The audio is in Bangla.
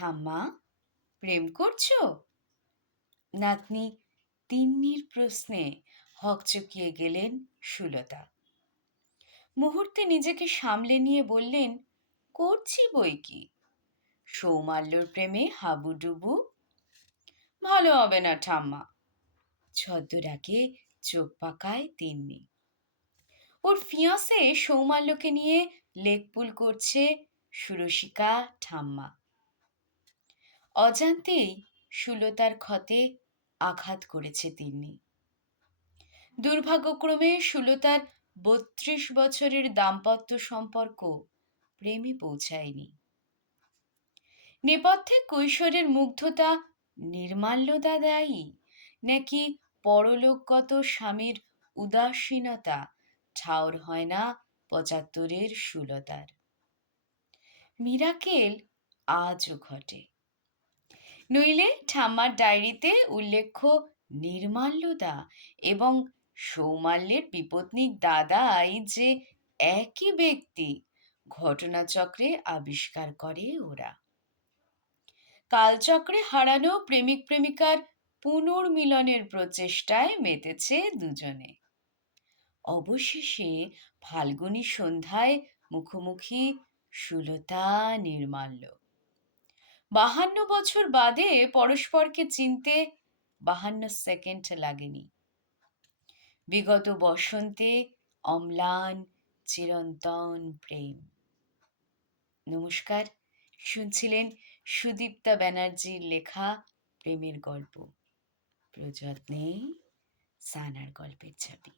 ঠাম্মা, প্রেম করছো? নাতনি তিন্নির প্রশ্নে হকচকিয়ে গেলেন সুলতা। মুহূর্তে নিজেকে সামলে নিয়ে বললেন, করছি বই কি। সৌমাল্যর প্রেমে হাবুডুবু? ভালো হবে না ঠাম্মা। ছদ্মরাকে চোখ পাকায় তিন্নি। ওর ফিয়াঁসে সৌমাল্যকে নিয়ে লেকপুল করছে সুরসিকা ঠাম্মা। অজান্তেই সুলতার ক্ষতে আঘাত করেছে তিন্নি। দুর্ভাগ্যক্রমে সুলতার ৩২ বছরের দাম্পত্য সম্পর্ক প্রেমে পৌঁছায়নি। নেপথ্যে কৈশোরের মুগ্ধতা নির্মাল্যতা দায়ী, নাকি পরলোকগত স্বামীর উদাসীনতা ঠাউর হয় না ৭৫-এর সুলতার। মিরাকেল আজও ঘটে, নইলে ঠাম্মার ডায়েরিতে উল্লেখ্য নির্মাল্যদা এবং সৌমাল্যের বিপত্নিক দাদাই যে একই ব্যক্তি ঘটনাচক্রে আবিষ্কার করে ওরা। কালচক্রে হারানো প্রেমিক প্রেমিকার পুনর্মিলনের প্রচেষ্টায় মেতেছে দুজনে। অবশেষে ফাল্গুনী সন্ধ্যায় মুখোমুখি সুলতা নির্মাল্য। ৫২ বছর বাদে পরস্পরকে চিনতে ৫২ সেকেন্ড লাগেনি। বিগত বসন্তে অম্লান চিরন্তন প্রেম। নমস্কার, শুনছিলেন সুদীপ্তা ব্যানার্জির লেখা প্রেমের গল্প। প্রযত্নে সানার গল্পের ছবি।